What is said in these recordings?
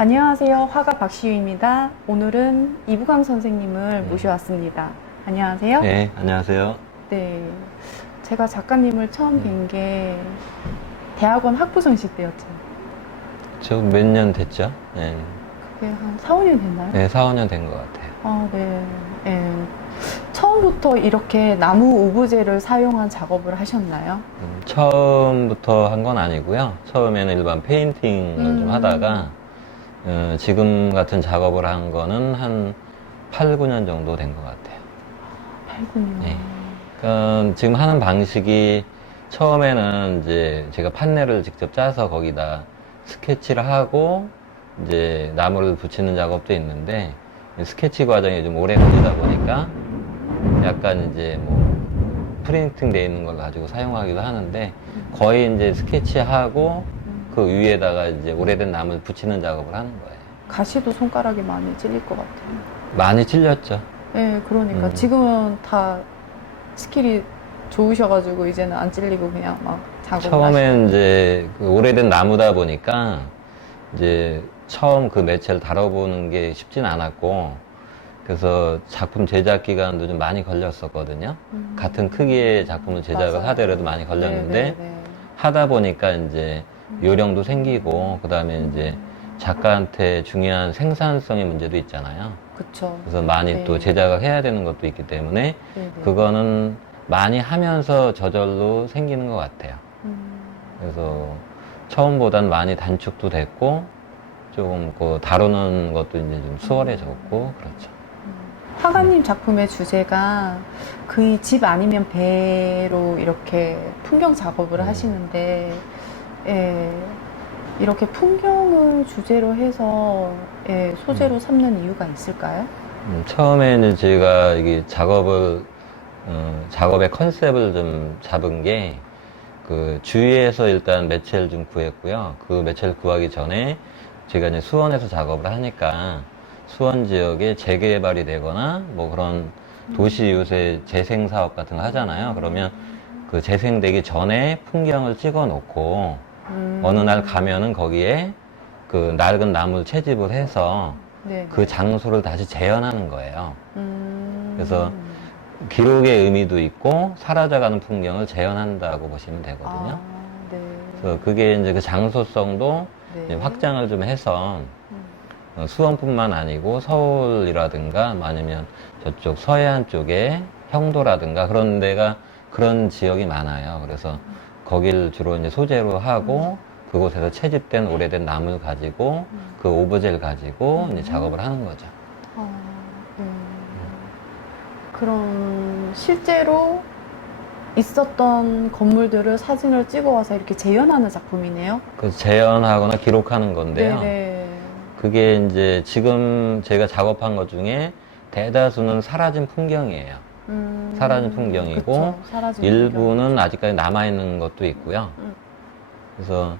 안녕하세요. 화가 박시유입니다. 오늘은 이부강 선생님을 모셔왔습니다. 안녕하세요. 네, 안녕하세요. 네, 제가 작가님을 처음 뵌 게 대학원 학부 전시 때였죠. 저 몇 년 됐죠? 네, 그게 한 4, 5년 됐나요? 네 4, 5년 된 것 같아요. 아, 네. 네. 처음부터 이렇게 나무 오브제를 사용한 작업을 하셨나요? 처음부터 한 건 아니고요. 처음에는 일반 페인팅을 좀 하다가 지금 같은 작업을 한 거는 한 8, 9년 정도 된 것 같아요. 8, 9년. 네. 그러니까 지금 하는 방식이 처음에는 이제 제가 판넬을 직접 짜서 거기다 스케치를 하고 이제 나무를 붙이는 작업도 있는데 스케치 과정이 좀 오래 걸리다 보니까 약간 이제 뭐 프린팅 돼 있는 걸 가지고 사용하기도 하는데 거의 이제 스케치하고 그 위에다가 이제 오래된 나무를 붙이는 작업을 하는 거예요. 가시도 손가락이 많이 찔릴 것 같아요. 많이 찔렸죠. 네, 그러니까 지금은 다 스킬이 좋으셔가지고 이제는 안 찔리고 그냥 막 작업을 처음엔 이제 그 오래된 나무다 보니까 이제 처음 그 매체를 다뤄보는 게 쉽진 않았고 그래서 작품 제작 기간도 좀 많이 걸렸었거든요. 같은 크기의 작품을 제작을 맞아요. 하더라도 많이 걸렸는데 네. 하다 보니까 이제 요령도 생기고 그 다음에 이제 작가한테 중요한 생산성의 문제도 있잖아요. 그쵸. 그래서 많이 네. 또 제작을 해야 되는 것도 있기 때문에 네네. 그거는 많이 하면서 저절로 생기는 것 같아요. 그래서 처음보단 많이 단축도 됐고 조금 그 다루는 것도 이제 좀 수월해졌고 그렇죠. 화가님 작품의 주제가 그 집 아니면 배로 이렇게 풍경 작업을 하시는데, 예, 이렇게 풍경을 주제로 해서 예, 소재로 삼는 이유가 있을까요? 처음에는 제가 이게 작업의 컨셉을 좀 잡은 게 그 주위에서 일단 매체를 좀 구했고요. 그 매체를 구하기 전에 제가 이제 수원에서 작업을 하니까 수원 지역에 재개발이 되거나 뭐 그런 도시 요새 재생 사업 같은 거 하잖아요. 그러면 그 재생되기 전에 풍경을 찍어 놓고 어느 날 가면은 거기에 그 낡은 나무를 채집을 해서 네. 그 장소를 다시 재현하는 거예요. 음. 그래서 기록의 의미도 있고 사라져가는 풍경을 재현한다고 보시면 되거든요. 아, 네. 그래서 그게 이제 그 장소성도 네. 이제 확장을 좀 해서 수원뿐만 아니고 서울이라든가 아니면 저쪽 서해안 쪽에 형도라든가 그런 데가 그런 지역이 많아요. 그래서 거길 주로 이제 소재로 하고 그곳에서 채집된 오래된 나무를 가지고 그 오브제를 가지고 이제 작업을 하는 거죠. 아, 네. 그럼 실제로 있었던 건물들을 사진을 찍어와서 이렇게 재현하는 작품이네요. 그 재현하거나 기록하는 건데요. 네네. 그게 이제 지금 제가 작업한 것 중에 대다수는 사라진 풍경이에요. 사라진 풍경이고 그쵸, 사라진 일부는 아직까지 남아있는 것도 있고요. 그래서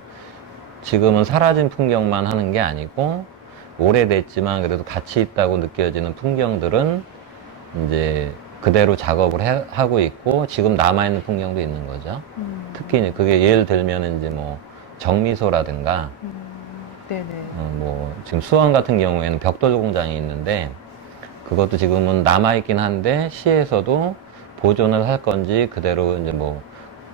지금은 사라진 풍경만 하는 게 아니고 오래됐지만 그래도 가치 있다고 느껴지는 풍경들은 이제 그대로 작업을 하고 있고 지금 남아있는 풍경도 있는 거죠. 특히 그게 예를 들면 이제 뭐 정미소라든가 네네. 뭐 지금 수원 같은 경우에는 벽돌 공장이 있는데 그것도 지금은 남아있긴 한데 시에서도 보존을 할 건지 그대로 이제 뭐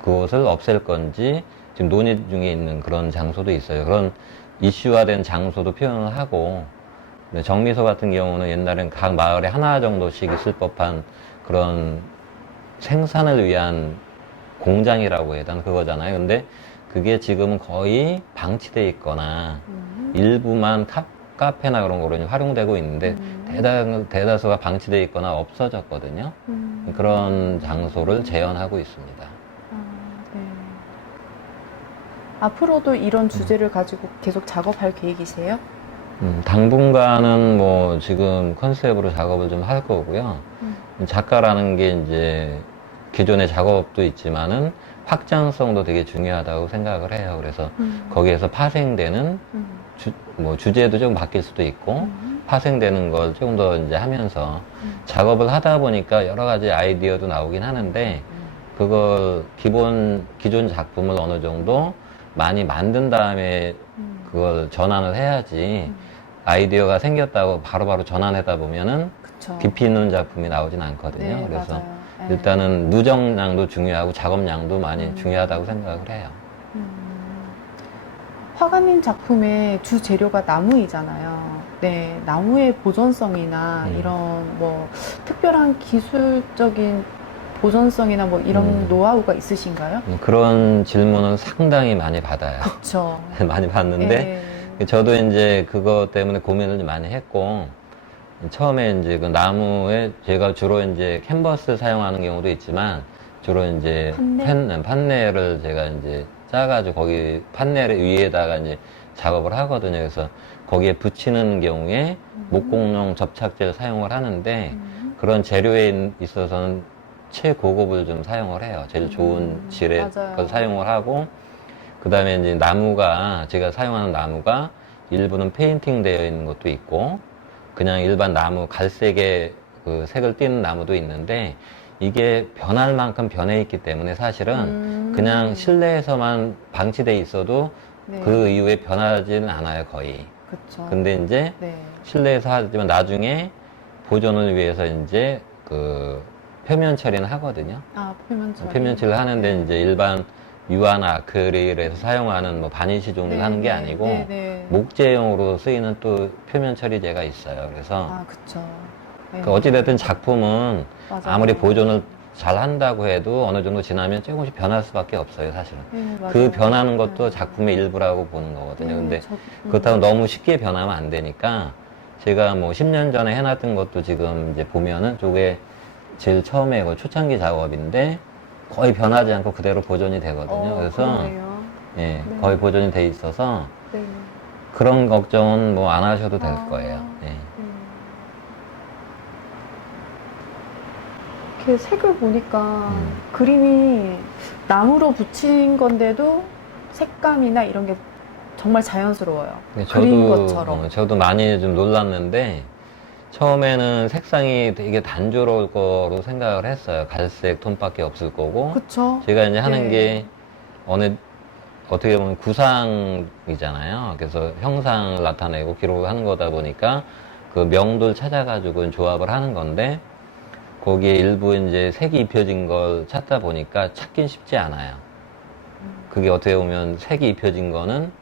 그것을 없앨 건지 지금 논의 중에 있는 그런 장소도 있어요. 그런 이슈화된 장소도 표현을 하고 정미소 같은 경우는 옛날엔 각 마을에 하나 정도씩 있을 법한 그런 생산을 위한 공장이라고 해야 되나 그거잖아요. 근데 그게 지금은 거의 방치돼 있거나 일부만 카페나 그런 거로 활용되고 있는데 대다수가 방치돼 있거나 없어졌거든요. 그런 장소를 재현하고 있습니다. 네. 앞으로도 이런 주제를 가지고 계속 작업할 계획이세요? 당분간은 뭐 지금 컨셉으로 작업을 좀 할 거고요. 작가라는 게 이제 기존의 작업도 있지만은 확장성도 되게 중요하다고 생각을 해요. 그래서 거기에서 파생되는 뭐 주제도 좀 바뀔 수도 있고 파생되는 걸 조금 더 이제 하면서 작업을 하다 보니까 여러 가지 아이디어도 나오긴 하는데 그걸 기존 작품을 어느 정도 많이 만든 다음에 그걸 전환을 해야지 아이디어가 생겼다고 바로바로 전환하다 보면은 그쵸. 깊이 있는 작품이 나오진 않거든요. 네, 그래서 맞아요. 네. 일단은 누정량도 중요하고 작업량도 많이 중요하다고 생각을 해요. 화가님 작품의 주 재료가 나무이잖아요. 네, 나무의 보존성이나 이런 뭐 특별한 기술적인 보존성이나 뭐 이런 노하우가 있으신가요? 그런 질문은 상당히 많이 받아요. 그렇죠. 많이 받는데 저도 이제 그것 때문에 고민을 좀 많이 했고 처음에 이제 그 나무에 제가 주로 이제 캔버스 사용하는 경우도 있지만 주로 이제 판넬을 제가 이제 짜가지고 거기 판넬 위에다가 이제 작업을 하거든요. 그래서 거기에 붙이는 경우에 목공용 접착제를 사용을 하는데 그런 재료에 있어서는 최고급을 좀 사용을 해요. 제일 좋은 질의 맞아요. 걸 사용을 하고 그 다음에 이제 나무가 제가 사용하는 나무가 일부는 페인팅 되어 있는 것도 있고 그냥 일반 나무 갈색의 그 색을 띠는 나무도 있는데 이게 변할 만큼 변해 있기 때문에 사실은 그냥 실내에서만 방치돼 있어도 네. 그 이후에 변하지는 않아요 거의. 그렇죠. 근데 이제 네. 실내에서 하지만 나중에 보존을 위해서 이제 그 표면 처리는 하거든요. 아, 표면 처리. 표면 처리를 하는데 이제 일반 유화나 아크릴에서 사용하는 뭐 바니시 종류를 하는 게 아니고 목재용으로 쓰이는 또 표면 처리제가 있어요. 그래서 아, 그쵸. 네. 어찌됐든 작품은 맞아요. 아무리 보존을 잘 한다고 해도 어느 정도 지나면 조금씩 변할 수밖에 없어요, 사실은. 네, 맞아요. 그 변하는 것도 작품의 일부라고 보는 거거든요. 근데 그렇다고 너무 쉽게 변하면 안 되니까 제가 뭐 10년 전에 해놨던 것도 지금 이제 보면은 저게 제일 처음에 그 초창기 작업인데 거의 변하지 않고 그대로 보존이 되거든요. 그래서 그러네요. 예, 거의 보존이 돼 있어서 네. 그런 걱정은 뭐 안 하셔도 될 아. 거예요. 예. 이렇게 색을 보니까 그림이 나무로 붙인 건데도 색감이나 이런 게 정말 자연스러워요. 근데 그린 것처럼. 저도 많이 좀 놀랐는데 처음에는 색상이 되게 단조로울 거로 생각을 했어요. 갈색 톤밖에 없을 거고. 그쵸? 제가 이제 하는 네. 게 어떻게 보면 구상이잖아요. 그래서 형상을 나타내고 기록을 하는 거다 보니까 그 명도를 찾아가지고 조합을 하는 건데 거기에 일부 이제 색이 입혀진 걸 찾다 보니까 찾긴 쉽지 않아요. 그게 어떻게 보면 색이 입혀진 거는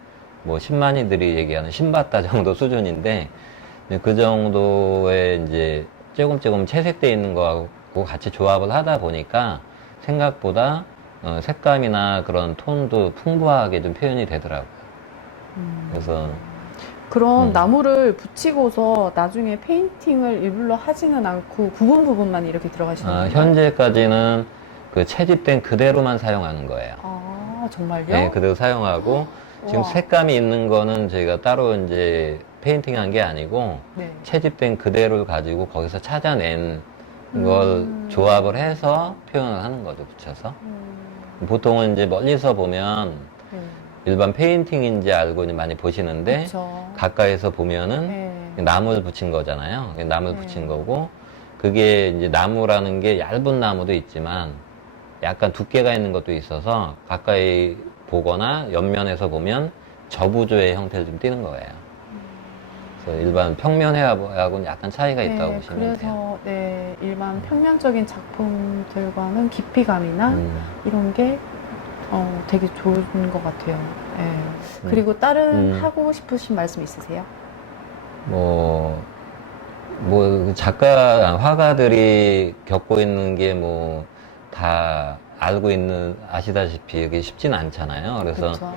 뭐 신만이들이 얘기하는 신봤다 정도 수준인데 그 정도의 이제 조금 채색되어 있는 거하고 같이 조합을 하다 보니까 생각보다 색감이나 그런 톤도 풍부하게 좀 표현이 되더라고요. 그래서 그럼 나무를 붙이고서 나중에 페인팅을 일부러 하지는 않고 부분만 이렇게 들어가시는 거예요? 현재까지는 그 채집된 그대로만 사용하는 거예요. 아, 정말요? 네, 그대로 사용하고 지금 우와. 색감이 있는 거는 저희가 따로 이제 페인팅한 게 아니고 네. 채집된 그대로를 가지고 거기서 찾아낸 걸 조합을 해서 표현을 하는 거죠, 붙여서. 보통은 이제 멀리서 보면 네. 일반 페인팅인지 알고 이제 많이 보시는데 그쵸. 가까이서 보면은 네. 나무를 붙인 거잖아요. 나무를 네. 붙인 거고 그게 이제 나무라는 게 얇은 나무도 있지만 약간 두께가 있는 것도 있어서 가까이 보거나 옆면에서 보면 저부조의 형태를 좀 띠는 거예요. 그래서 일반 평면 회화하고는 약간 차이가 있다고 보시면 돼요. 그래서 네, 일반 평면적인 작품들과는 깊이감이나 이런 게 되게 좋은 것 같아요. 네. 그리고 다른 하고 싶으신 말씀 있으세요? 화가들이 겪고 있는 게 다 아시다시피 이게 쉽지는 않잖아요. 그래서 그쵸.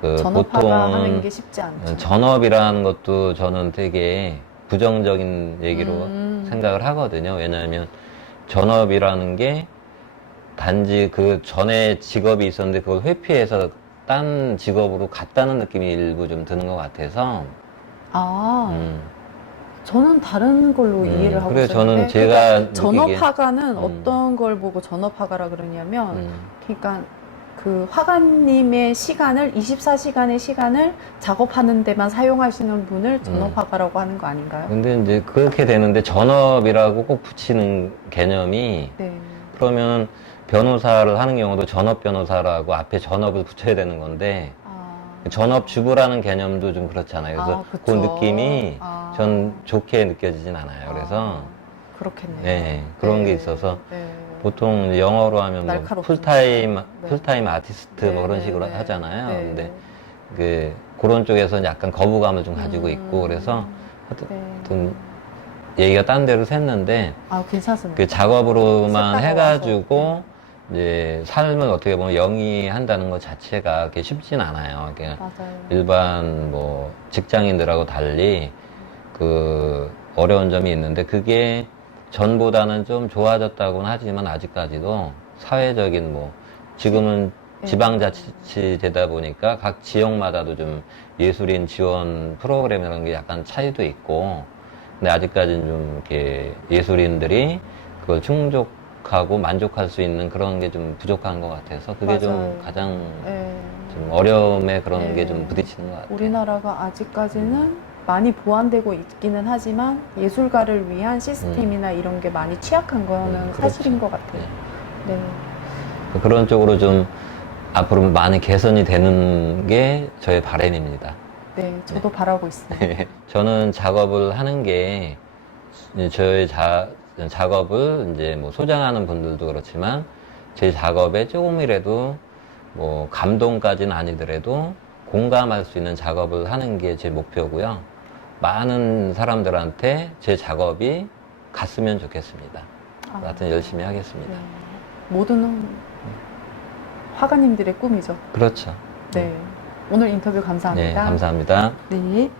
그 전업화가 보통 하는 게 쉽지 않죠. 전업이라는 것도 저는 되게 부정적인 얘기로 생각을 하거든요. 왜냐하면 전업이라는 게 단지 그 전에 직업이 있었는데 그걸 회피해서 딴 직업으로 갔다는 느낌이 일부 좀 드는 것 같아서 저는 다른 걸로 이해를 하고 그래서 있었는데 저는 제가 느끼기에 전업화가는 어떤 걸 보고 전업화가라 그러냐면 그러니까 그 화가님의 시간을 24시간의 시간을 작업하는 데만 사용하시는 분을 전업화가라고 하는 거 아닌가요? 근데 이제 그렇게 되는데 전업이라고 꼭 붙이는 개념이 네. 그러면 변호사를 하는 경우도 전업 변호사라고 앞에 전업을 붙여야 되는 건데 전업주부라는 개념도 좀 그렇잖아요. 그래서 그 그쵸. 느낌이 전 좋게 느껴지진 않아요. 그래서 그렇겠네요. 네, 그런 게 있어서 네. 보통 영어로 하면 뭐 날카롭습니다. 풀타임 아티스트 뭐 그런 식으로 네. 하잖아요. 네. 근데 그런 쪽에서 약간 거부감을 좀 가지고 있고 그래서 하여튼 얘기가 딴 데로 샜는데 괜찮습니다. 그 작업으로만 썼다가 해가지고 와서, 이제 삶을 어떻게 보면 영위한다는 것 자체가 그렇게 쉽진 않아요. 맞아요. 일반 뭐 직장인들하고 달리 그 어려운 점이 있는데 그게 전보다는 좀 좋아졌다고는 하지만 아직까지도 사회적인 뭐 지금은 지방자치제다 보니까 각 지역마다도 좀 예술인 지원 프로그램이라는 게 약간 차이도 있고 근데 아직까지는 좀 이렇게 예술인들이 그걸 충족하고 만족할 수 있는 그런 게 좀 부족한 것 같아서 그게 맞아요. 좀 가장 네. 좀 어려움에 그런 네. 게 좀 부딪히는 것 같아요. 우리나라가 아직까지는 많이 보완되고 있기는 하지만 예술가를 위한 시스템이나 이런 게 많이 취약한 거는 그렇죠. 사실인 것 같아요. 네. 그런 쪽으로 좀 앞으로 많이 개선이 되는 게 저의 바람입니다. 네, 저도 바라고 있습니다. 저는 작업을 하는 게 저의 작업을 이제 뭐 소장하는 분들도 그렇지만 제 작업에 조금이라도 뭐 감동까지는 아니더라도 공감할 수 있는 작업을 하는 게 제 목표고요. 많은 사람들한테 제 작업이 갔으면 좋겠습니다. 하여튼 열심히 하겠습니다. 네. 모든 화가님들의 꿈이죠. 그렇죠. 네. 오늘 인터뷰 감사합니다. 네, 감사합니다. 네.